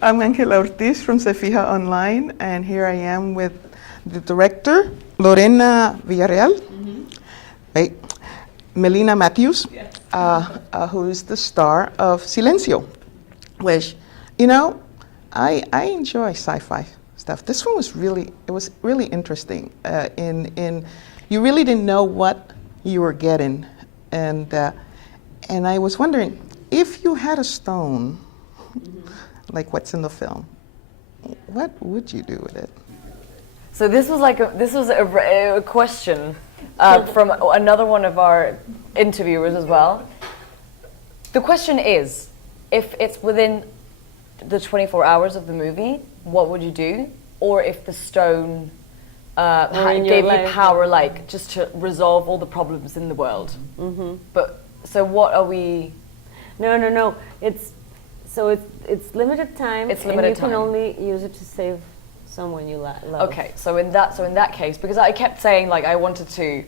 I'm Ángela Ortiz from Sci-fi Online, and here I am with the director, Lorena Villareal, right? Melina Matthews, who is the star of Silencio, which, you know, I enjoy sci-fi stuff. This one was really interesting. You really didn't know what you were getting, and I was wondering, if you had a stone, like what's in the film, what would you do with it? So this was a question from another one of our interviewers as well. The question is, if it's within the 24 hours of the movie, what would you do? Or if the stone gave you power, like just to resolve all the problems in the world. But so what are we? No. It's limited time. It's limited and you time. can only use it to save someone you love. Okay, so in that case, because I kept saying like I wanted to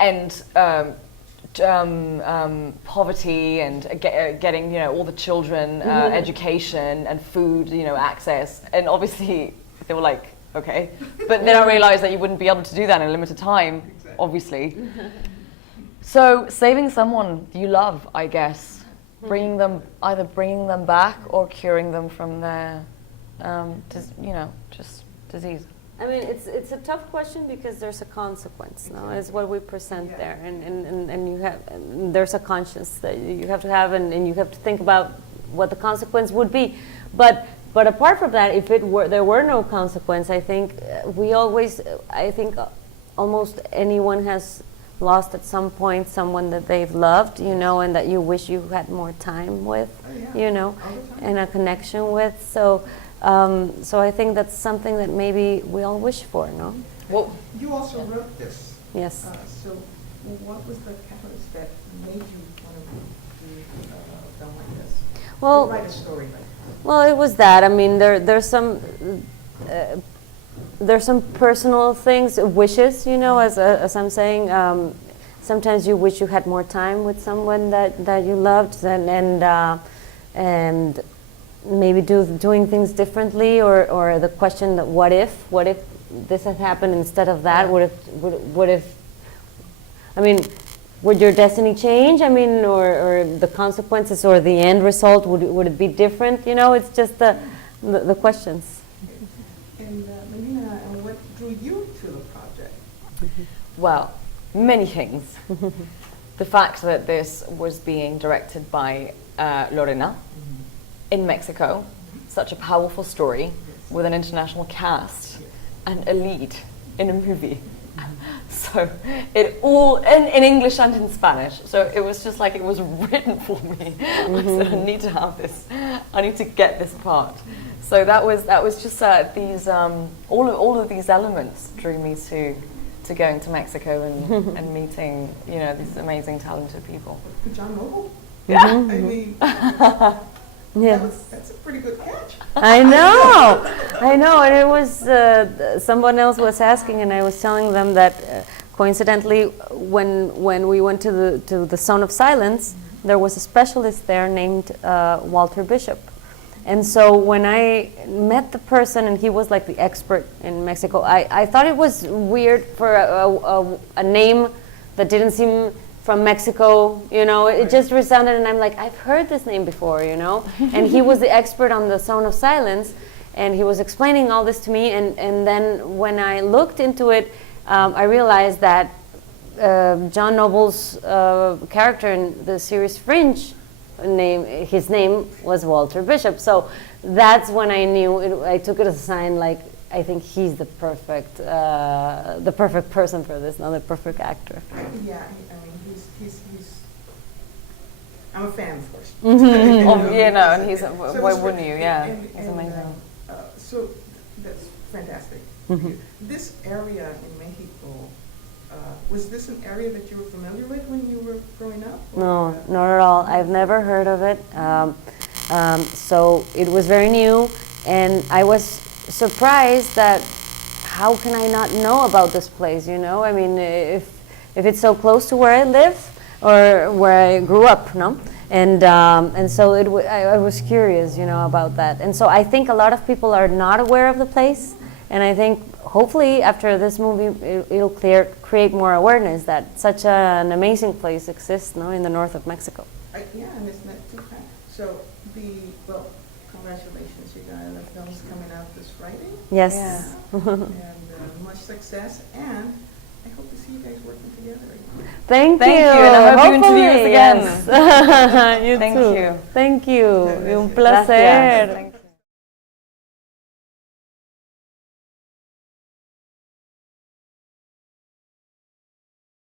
end poverty and getting all the children education and food access, and obviously they were like okay, but then I realized that you wouldn't be able to do that in a limited time, obviously. So saving someone you love, I guess, bringing them back or curing them from their just disease. I mean, it's a tough question because there's a consequence. No, is what we present there, and you have there's a conscience that you have to have, and you have to think about what the consequence would be. But apart from that, if there were no consequence, I think almost anyone has lost at some point someone that they've loved, and that you wish you had more time with, and a connection with. So I think that's something that maybe we all wish for, no? Well, you also wrote this. Yes. So what was the catalyst that made you want to do a film like this? Well, write a story like that? Well, it was that. I mean, there's some personal things, wishes, as I'm saying. Sometimes you wish you had more time with someone that you loved, and maybe doing things differently, or the question that what if this had happened instead of that? Would your destiny change? I mean, or the consequences or the end result, would it be different? It's just the questions. And Melina, what drew you to the project? Well, many things. The fact that this was being directed by Lorena in Mexico, such a powerful story with an international cast and a lead in a movie. So it all in English and in Spanish. So it was just like it was written for me. I said I need to have this. I need to get this part. So that was just these all of these elements drew me to going to Mexico and meeting these amazing talented people. John Noble? Yeah. I mean, that's a pretty good catch. I know, and it was someone else was asking, and I was telling them that coincidentally, when we went to the Zone of Silence, there was a specialist there named Walter Bishop, and so when I met the person, and he was like the expert in Mexico, I thought it was weird for a name that didn't seem from Mexico, it just resounded, and I'm like, I've heard this name before, and he was the expert on the Zone of Silence, and he was explaining all this to me, and then when I looked into it, I realized that John Noble's character in the series Fringe, his name was Walter Bishop, so that's when I knew, I took it as a sign, like, I think he's the perfect person for this, not the perfect actor. Yeah, he's I'm a fan, of course. And he's why wouldn't you? Yeah, it's amazing. So that's fantastic. This area in Mexico, was this an area that you were familiar with when you were growing up? No, not at all. I've never heard of it. So it was very new, and I was surprised that how can I not know about this place? I mean, if it's so close to where I live or where I grew up, no? And so I was curious, about that. And so I think a lot of people are not aware of the place, and I think hopefully after this movie it'll create more awareness that such an amazing place exists, in the north of Mexico. Yeah, and it's not too bad. So congratulations, you guys. The film's coming out this Friday. Yes. Yeah. And much success, and I hope to see you guys working together again. Thank you. And I hope you interview us again. Yes. You Thank too. you. Thank you. Gracias. Un placer. Gracias.